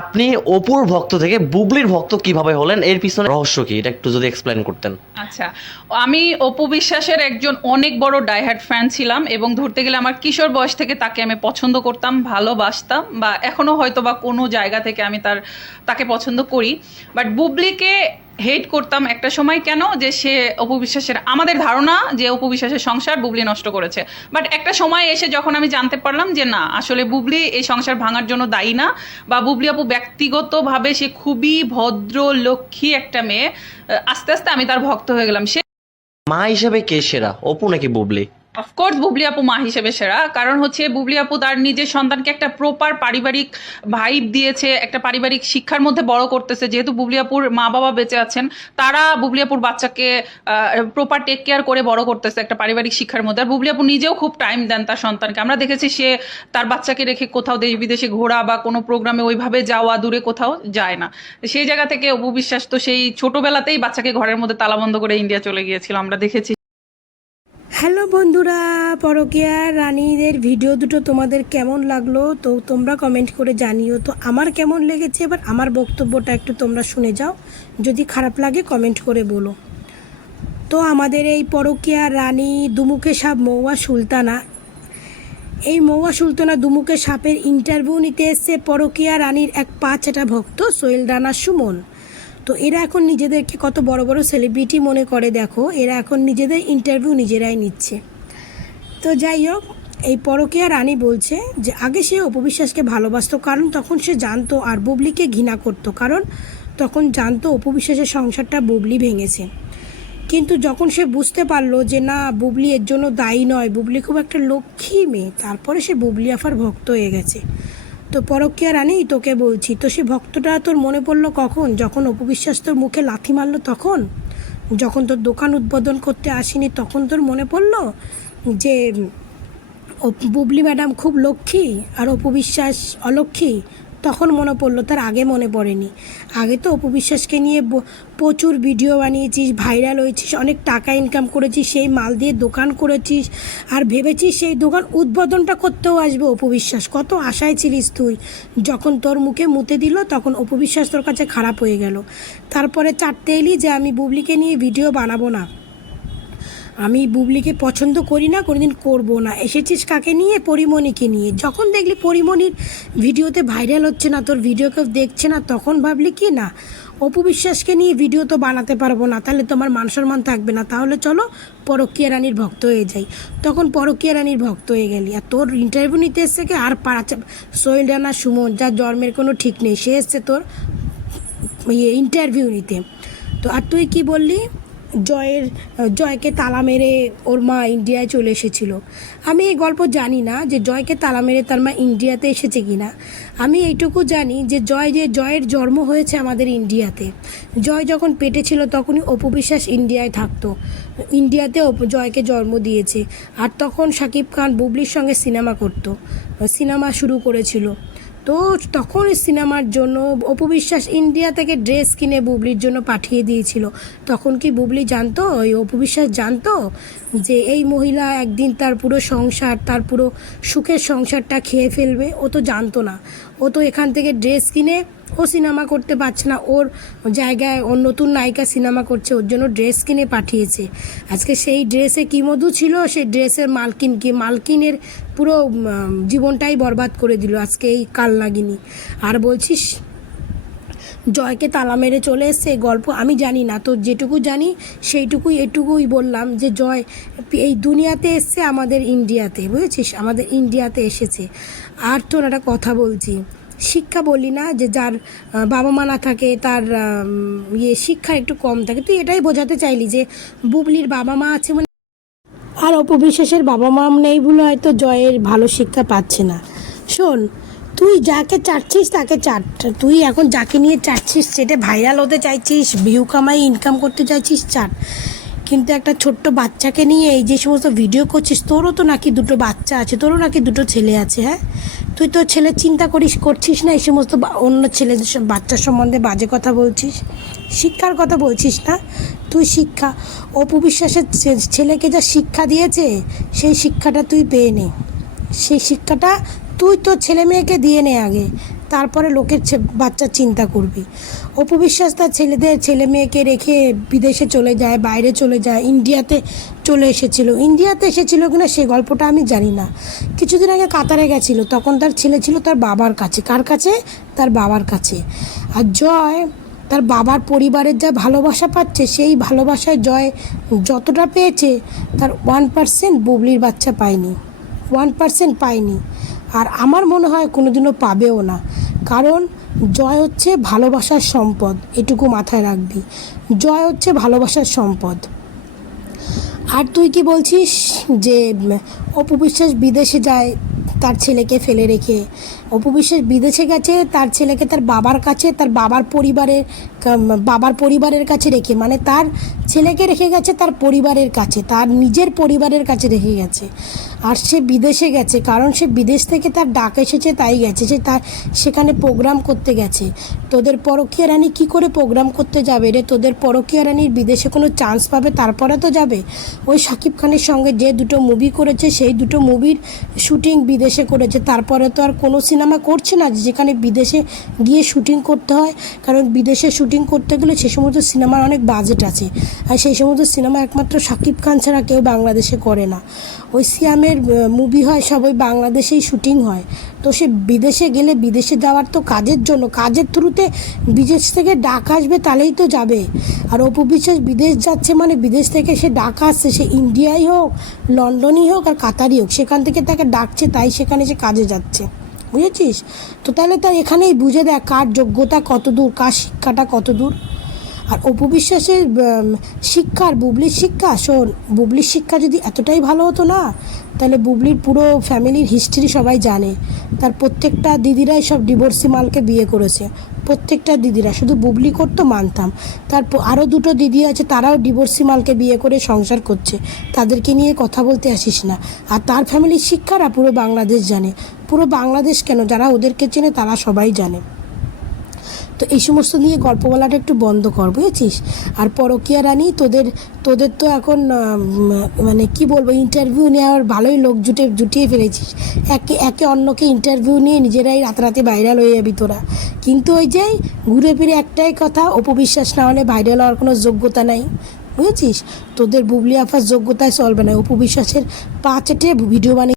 আপনি অপুর ভক্ত থেকে বুবলির ভক্ত কিভাবে হলেন, এর পিছনে রহস্য কি, এটা একটু যদি এক্সপ্লেন করতেন। আচ্ছা, আমি অপু বিশ্বাসের একজন অনেক বড় ডাইহার্ট ফ্যান ছিলাম এবং ধরতে গেলে আমার কিশোর বয়স থেকে তাকে আমি পছন্দ করতাম, ভালোবাসতাম, বা এখনো হয়তো বা কোনো জায়গা থেকে আমি তাকে পছন্দ করি। বাট বুবলিকে হেট করতাম একটা সময়। কেন? যে সে অপু বিশ্বাসের, আমাদের ধারণা যে অপু বিশ্বাসের সংসার বুবলি নষ্ট করেছে। বাট একটা সময় এসে যখন আমি জানতে পারলাম যে না, আসলে বুবলি এই সংসার ভাঙার জন্য দায়ী না, বা বুবলি আপু ব্যক্তিগতভাবে সে খুবই ভদ্র লক্ষ্মী একটা মেয়ে, আস্তে আস্তে আমি তার ভক্ত হয়ে গেলাম। সে মা হিসেবে কে সেরা, অপু নাকি বুবলি? অফকোর্স বুবলি আপু মা হিসেবে সেরা। কারণ হচ্ছে বুবলি আপু তার নিজের সন্তানকে একটা প্রপার পারিবারিক ভাইব দিয়েছে, একটা পারিবারিক শিক্ষার মধ্যে বড় করতেছে। যেহেতু বুবলি আপুর মা বাবা বেঁচে আছেন, তারা বুবলি আপুর বাচ্চাকে প্রপার টেক কেয়ার করে বড় করতেছে একটা পারিবারিক শিক্ষার মধ্যে। আর বুবলি আপু নিজেও খুব টাইম দেন তার সন্তানকে। আমরা দেখেছি সে তার বাচ্চাকে রেখে কোথাও দেশ বিদেশে ঘোরা বা কোনো প্রোগ্রামে ওইভাবে যাওয়া, দূরে কোথাও যায় না। সেই জায়গা থেকে অপু বিশ্বাস তো সেই ছোটবেলাতেই বাচ্চাকে ঘরের মধ্যে তালাবন্ধ করে ইন্ডিয়া চলে গিয়েছিল, আমরা দেখেছি। হ্যালো বন্ধুরা, পরকীয়া রানীদের ভিডিও দুটো তোমাদের কেমন লাগলো তো তোমরা কমেন্ট করে জানিও। তো আমার কেমন লেগেছে, এবার আমার বক্তব্যটা একটু তোমরা শুনে যাও, যদি খারাপ লাগে কমেন্ট করে বলো। তো আমাদের এই পরকীয়া রানী দুমুখে সাপ মৌয়া সুলতানা, এই মৌয়া সুলতানা দুমুখে সাপের ইন্টারভিউ নিতে এসছে পরকীয়া রানীর এক পাঁচটা ভক্ত সোহেল রানা সুমন। তো এরা এখন নিজেদেরকে কত বড় বড় সেলিব্রিটি মনে করে, দেখো এরা এখন নিজেদের ইন্টারভিউ নিজেরাই নিচ্ছে। তো যাই হোক, এই পরকীয়া রানী বলছে যে আগে সে অপু বিশ্বাসকে ভালোবাসতো, কারণ তখন সে জানতো, আর বুবলিকে ঘৃণা করতো কারণ তখন জানতো অপু বিশ্বাসের সংসারটা বুবলি ভেঙেছে। কিন্তু যখন সে বুঝতে পারলো যে না, বুবলি এর জন্য দায়ী নয়, বুবলি খুব একটা লক্ষ্মী মেয়ে, তারপরে সে বুবলি আফার ভক্ত হয়ে গেছে। তো পরকীয়া রানী তোকে বলছি, তো সে ভক্তটা তোর মনে পড়লো কখন? যখন অপু বিশ্বাস তোর মুখে লাথি মারলো তখন? যখন তোর দোকান উদ্বোধন করতে আসেনি তখন তোর মনে পড়লো যে বুবলি ম্যাডাম খুব লক্ষ্মী আর অপু বিশ্বাস অলক্ষ্মী? তখন মনে পড়লো, তার আগে মনে পড়েনি। আগে তো অপু বিশ্বাসকে নিয়ে প্রচুর ভিডিও বানিয়েছিস, ভাইরাল হয়েছিস, অনেক টাকা ইনকাম করেছিস, সেই মাল দিয়ে দোকান করেছিস, আর ভেবেছিস সেই দোকান উদ্বোধনটা করতেও আসবে অপু বিশ্বাস। কত আশায় ছিলিস তুই। যখন তোর মুখে মুতে দিল তখন অপু বিশ্বাস তোর কাছে খারাপ হয়ে গেল। তারপরে চারটে এলি যে আমি বুবলিকে নিয়ে ভিডিও বানাবো না, আমি বুবলিকে পছন্দ করি না, কোনোদিন করবো না। এসেছিস কাকে নিয়ে? পরিমণিকে নিয়ে। যখন দেখলি পরিমণির ভিডিওতে ভাইরাল হচ্ছে না, তোর ভিডিও কেউ দেখছে না, তখন ভাবলি কি না অপু বিশ্বাসকে নিয়ে ভিডিও তো বানাতে পারবো না, তাহলে তোমার মান সম্মান থাকবে না, তাহলে চলো পরকীয়া রানীর ভক্ত হয়ে যাই। তখন পরকীয়া রানীর ভক্ত হয়ে গেলি। আর তোর ইন্টারভিউ নিতে এসছে কি? আর সোহেল রানা সুমন, যার জন্মের কোনো ঠিক নেই, সে এসছে তোর ইন্টারভিউ নিতে। তো আর তুই কি বললি? জয়কে তালা মেরে ওর মা ইন্ডিয়ায় চলে এসেছিল। আমি এই গল্প জানি না যে জয়কে তালা মেরে তার মা ইন্ডিয়াতে এসেছে কি না। আমি এইটুকু জানি যে জয়ের জন্ম হয়েছে আমাদের ইন্ডিয়াতে। জয় যখন পেটে ছিল তখনই অপু বিশ্বাস ইন্ডিয়ায় থাকতো, ইন্ডিয়াতে জয়কে জন্ম দিয়েছে। আর তখন শাকিব খান বুবলির সঙ্গে সিনেমা শুরু করেছিল। তো তখন সিনেমার জন্য অপু বিশ্বাস ইন্ডিয়া থেকে ড্রেস কিনে বুবলির জন্য পাঠিয়ে দিয়েছিল। তখন কি বুবলি জানতো, ওই অপু বিশ্বাস জানতো যে এই মহিলা একদিন তার পুরো সংসার, তার পুরো সুখের সংসারটা খেয়ে ফেলবে? ও তো জানতো না। ও তো এখান থেকে ড্রেস কিনে, ও সিনেমা করতে পারছে না, ওর জায়গায় ওর নতুন নায়িকা সিনেমা করছে, ওর জন্য ড্রেস কিনে পাঠিয়েছে। আজকে সেই ড্রেসে কী মধু ছিল, সেই ড্রেসের মালকিনের পুরো জীবনটাই বরবাদ করে দিল আজকে এই কালনাগিনী। আর বলছিস জয়কে তালা মেরে চলে এসছে, গল্প আমি জানি না। তো যেটুকু জানি এটুকুই বললাম যে জয় এই দুনিয়াতে এসছে আমাদের ইন্ডিয়াতে, বুঝেছিস, আমাদের ইন্ডিয়াতে এসেছে। আর তোর একটা কথা বলছি, শিক্ষা বললি না যে যার বাবা মা না থাকে তার শিক্ষা একটু কম থাকে, তুই এটাই বোঝাতে চাইলি যে বুবলির বাবা মা আছে মানে, আর অপু বিশ্বাসের বাবা মা নেই বলে হয়তো জয়ের ভালো শিক্ষা পাচ্ছে না। শোন, তুই যাকে চাটছিস তাকে চাট, তুই এখন যাকে নিয়ে চাটছিস, সেটা ভাইরাল হতে চাইছিস, ভিউ কামাই ইনকাম করতে চাইছিস, চাট। কিন্তু একটা ছোট্ট বাচ্চাকে নিয়ে এই যে সমস্ত ভিডিও করছিস, তোরও তো নাকি দুটো বাচ্চা আছে, তোরও নাকি দুটো ছেলে আছে, হ্যাঁ? তুই তোর ছেলের চিন্তা করছিস না, এই সমস্ত অন্য ছেলেদের বাচ্চার সম্বন্ধে বাজে কথা বলছিস, শিক্ষার কথা বলছিস না। তুই শিক্ষা, অপু বিশ্বাসের ছেলেকে যা শিক্ষা দিয়েছে সেই শিক্ষাটা তুই পেয়ে নে, সেই শিক্ষাটা তুই তোর ছেলে মেয়েকে দিয়ে নে আগে, তারপরে লোকের বাচ্চার চিন্তা করবি। অপু বিশ্বাস তার ছেলে মেয়েকে রেখে বিদেশে চলে যায়, বাইরে চলে যায়, ইন্ডিয়াতে এসেছিল কিনা সে গল্পটা আমি জানি না। কিছুদিন আগে কাতারে গেছিলো, তখন তার ছেলে ছিল তার বাবার কাছে। কার কাছে? তার বাবার কাছে। আর জয় তার বাবার পরিবারের যা ভালোবাসা পাচ্ছে, সেই ভালোবাসায় জয় যতটা পেয়েছে তার 1% বুবলির বাচ্চা পায়নি, 1% পায়নি। আর আমার মনে হয় কোনোদিনও পাবেও না, কারণ জয় হচ্ছে ভালোবাসার সম্পদ, এটুকু মাথায় রাখবি। জয় হচ্ছে ভালোবাসার সম্পদ। আর তুই কি বলছিস যে অপু বিশ্বাস বিদেশে যায় তার ছেলেকে ফেলে রেখে? অপু বিশ্বাস বিদেশে গেছে তার ছেলেকে তার বাবার কাছে, তার বাবার পরিবারের কাছে রেখে, মানে তার ছেলেকে রেখে গেছে তার পরিবারের কাছে, তার নিজের পরিবারের কাছে রেখে গেছে। আর সে বিদেশে গেছে কারণ সে বিদেশ থেকে তার ডাক এসেছে, তাই গেছে। সে সেখানে প্রোগ্রাম করতে গেছে। তোদের পরকীয়া রানী কী করে প্রোগ্রাম করতে যাবে রে? তোদের পরকীয়া রানীর বিদেশে কোনো চান্স পাবে তারপরে তো যাবে। ওই শাকিব খানের সঙ্গে যে 2টো মুভি করেছে, সেই 2টো মুভির শুটিং বিদেশে করেছে, তারপরে তো আর কোনো সিনেমা করছে না যেখানে বিদেশে গিয়ে শুটিং করতে হয়। কারণ বিদেশে শুটিং করতে গেলে সে সমস্ত সিনেমার অনেক বাজেট আছে, আর সেই সমস্ত সিনেমা একমাত্র শাকিব খান ছাড়া কেউ বাংলাদেশে করে না। ওই সিয়ামের মুভি হয় সব ওই বাংলাদেশেই শুটিং হয়। তো সে বিদেশে গেলে, বিদেশে যাওয়ার তো কাজের জন্য, কাজের থ্রুতে বিদেশ থেকে ডাক আসবে, তাহলেই তো যাবে। আর অপু বিশ্বাস বিদেশ যাচ্ছে মানে বিদেশ থেকে সে ডাক আসছে, সে ইন্ডিয়াই হোক, লন্ডনই হোক, আর কাতারই হোক, সেখান থেকে তাকে ডাকছে, তাই সেখানে সে কাজে যাচ্ছে, বুঝেছিস? তো তাহলে তার এখানেই বুঝে দেখ কার যোগ্যতা কত দূর, কার শিক্ষাটা কত দূর। আর অপু বিশ্বাসের শিক্ষা আর বুবলির শিক্ষা, শোন, বুবলির শিক্ষা যদি এতটাই ভালো হতো না, তাহলে বুবলির পুরো ফ্যামিলির হিস্ট্রি সবাই জানে। তার প্রত্যেকটা দিদিরাই সব ডিভোর্সি মালকে বিয়ে করেছে, প্রত্যেকটা দিদিরা। শুধু বুবলি করতো মানতাম, তার আরও 2টো দিদি আছে, তারাও ডিভোর্সি মালকে বিয়ে করে সংসার করছে, তাদেরকে নিয়ে কথা বলতে আসিস না। আর তার ফ্যামিলির শিক্ষারা পুরো বাংলাদেশ জানে, পুরো বাংলাদেশ কেন, যারা ওদেরকে চেনে তারা সবাই জানে। তো এই সমস্ত নিয়ে গল্প বলাটা একটু বন্ধ কর, বুঝেছিস? আর পরকীয়া রানী তোদের তো এখন মানে কি বলবো, ইন্টারভিউ নেওয়ার ভালোই লোক জুটিয়ে ফেলেছিস। একে অন্যকে ইন্টারভিউ নিয়ে নিজেরাই রাতারাতি ভাইরাল হয়ে যাবি তোরা। কিন্তু ওই যে ঘুরে ফিরে একটাই কথা, অপু বিশ্বাস না হলে ভাইরাল হওয়ার কোনো যোগ্যতা নাই, বুঝেছিস? তোদের বুবলি আফার যোগ্যতায় চলবে না। অপু বিশ্বাসের 5 ভিডিও বানিয়ে